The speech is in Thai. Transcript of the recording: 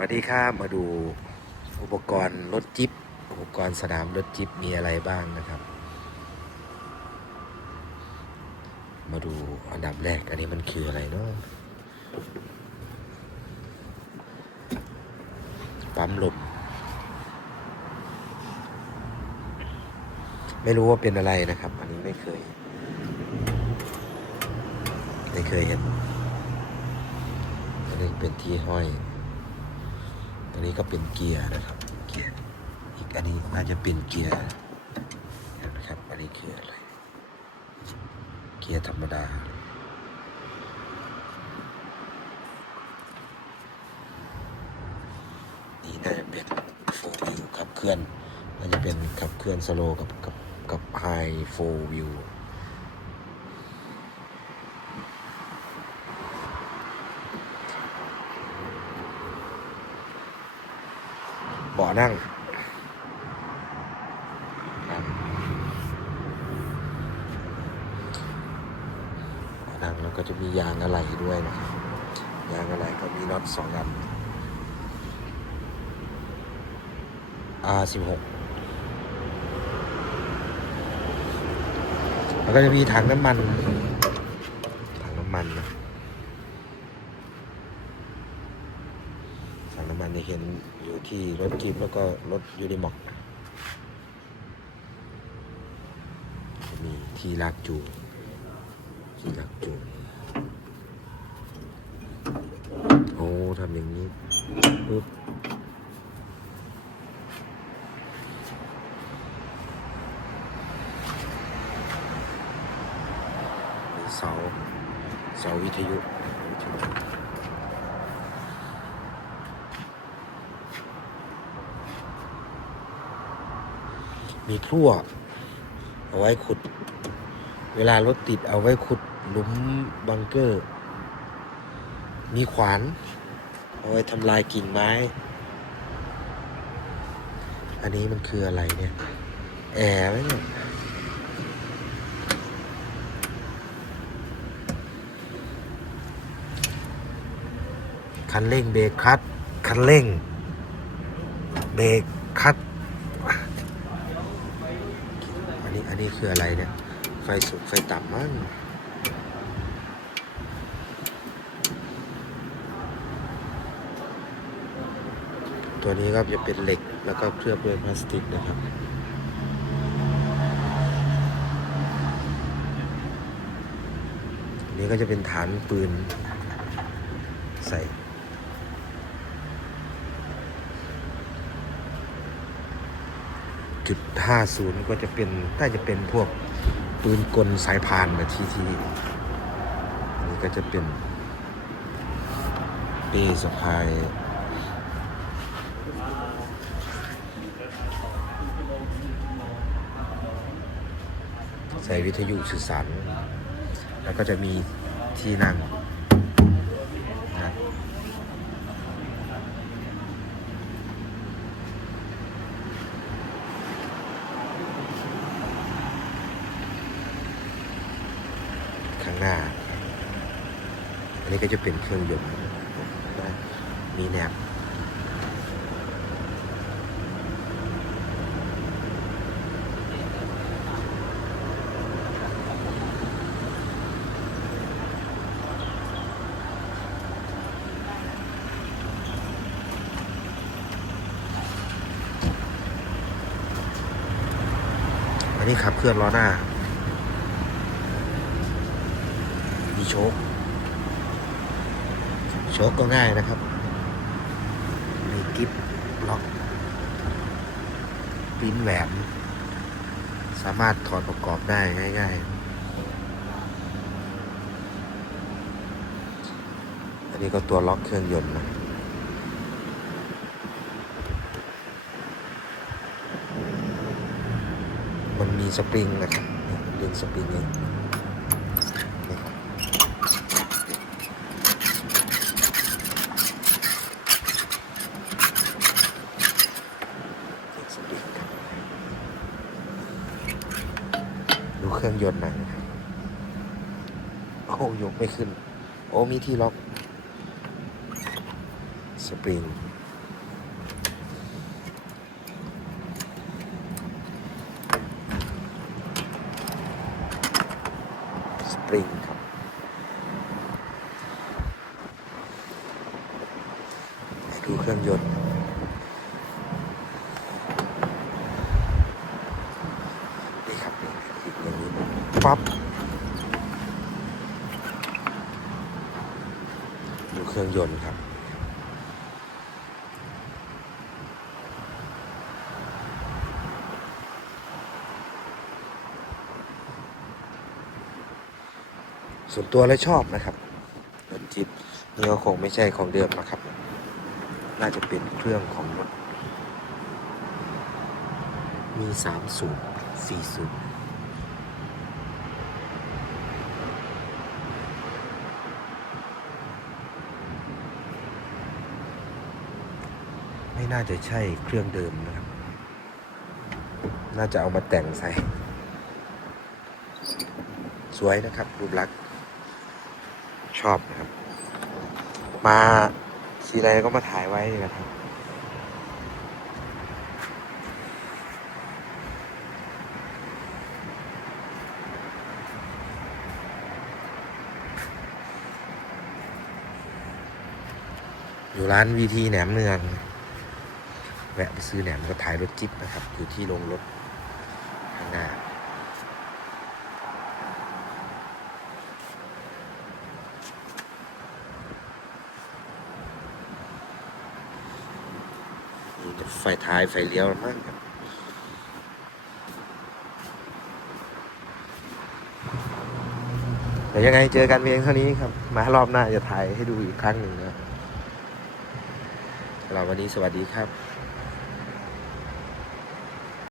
วัสดีครับมาดูอุปกรณ์รถจิ๊บอุปกรณ์สนามรถจิ๊บมีอะไรบ้างนะครับ มาดูอันดับแรก อันนี้มันคืออะไรเนาะปั๊มลมไม่รู้ว่าเป็นอะไรนะครับ อันนี้ไม่เคย ไม่เคยเห็นอันนี้เป็นที่ห้อย ตัวนี้ก็เป็นเกียร์นะครับเกียร์อีกอันนี้น่าจะเป็นเกียร์นะครับอันนี้คืออะไรเกียร์ธรรมดานี่น่าจะเป็นโฟวิวขับเคลื่อนน่าจะเป็นขับเคลื่อนสโลกับกับกับไฮโฟวิว เบาะนั่งเบาะนั่งแล้วก็จะมียางอะไหล่ด้วยนะครับยางอะไหล่ก็มีน็อตสองอัน R16 แล้วก็จะมีถังน้ำมัน ถังน้ำมันนะ ถัง น้ำมันนี่เห็นอยู่ที่รถจีบแล้วก็รถยูนิมอกมีที่ลากจูงที่ลากจูงโอ้ทำอย่างนี้ปุ๊บเสาเสาวิทยุวิทยุ มีพลั่ว เอาไว้ขุด เวลารถติดเอาไว้ขุดหลุมบังเกอร์ มีขวาน เอาไว้ทำลายกิ่งไม้ อันนี้มันคืออะไรเนี่ย แอร์ไหมเนี่ยคันเร่งเบรกคัดคันเร่งเบรกคัด อันนี้คืออะไรเนี่ย ไฟสูงไฟต่ำมั้งตัวนี้ก็จะเป็นเหล็กแล้วก็เคลือบด้วยพลาสติกนะครับนนี้ก็จะเป็นฐานปืน จุ6.50 ก็จะเป็นถ้าจะเป็นพวกปืนกลสายพานแบบทีทีนี่ก็จะเป็นปีสะพายใส่วิทยุสื่อสาร แล้วก็จะมีที่นั่ง หน้า อันนี้ก็จะเป็นเครื่องยนต์มีแนบอันนี้ขับเคลื่อนล้อหน้า มี โชคโชคก็ง่ายนะครับ มีกิฟล็อกปิ้นแหวนสามารถถอดประกอบได้ง่ายๆ อันนี้ก็ตัวล็อกเครื่องยนต์นะมันมีสปริงนะครับดึงสปริงเอง เครื่องยนต์หน่อยโอ้ยกไม่ขึ้น โอ้มีที่ล็อกสปริงสปริงครับ ดูเครื่องยนต์ ปั๊บดูเครื่องยนต์ครับ ส่วนตัวแล้วชอบนะครับรถจิ๊บนี่ก็คงไม่ใช่ของเดิมนะครับ น่าจะเป็นเครื่องของรถมีสามสูบสี่สูบ ไม่น่าจะใช่เครื่องเดิมนะครับ น่าจะเอามาแต่งใส่ สวยนะครับรูปลักษณ์ชอบนะครับ มาทีไรก็มาถ่ายไว้นี่นะครับอยู่ร้านวีทีแหนมเนือง แวะไปซื้อแหนมก็ถ่ายรถจิ๊บนะครับ อยู่ที่โรงรถข้างหน้านี่จะไฟท้ายไฟเลี้ยวมากครับแต่ยังไงเจอกันเพียงเท่านี้ครับ มารอบหน้าจะถ่ายให้ดูอีกครั้งหนึ่งนะสำหรับวันนี้สวัสดีครับ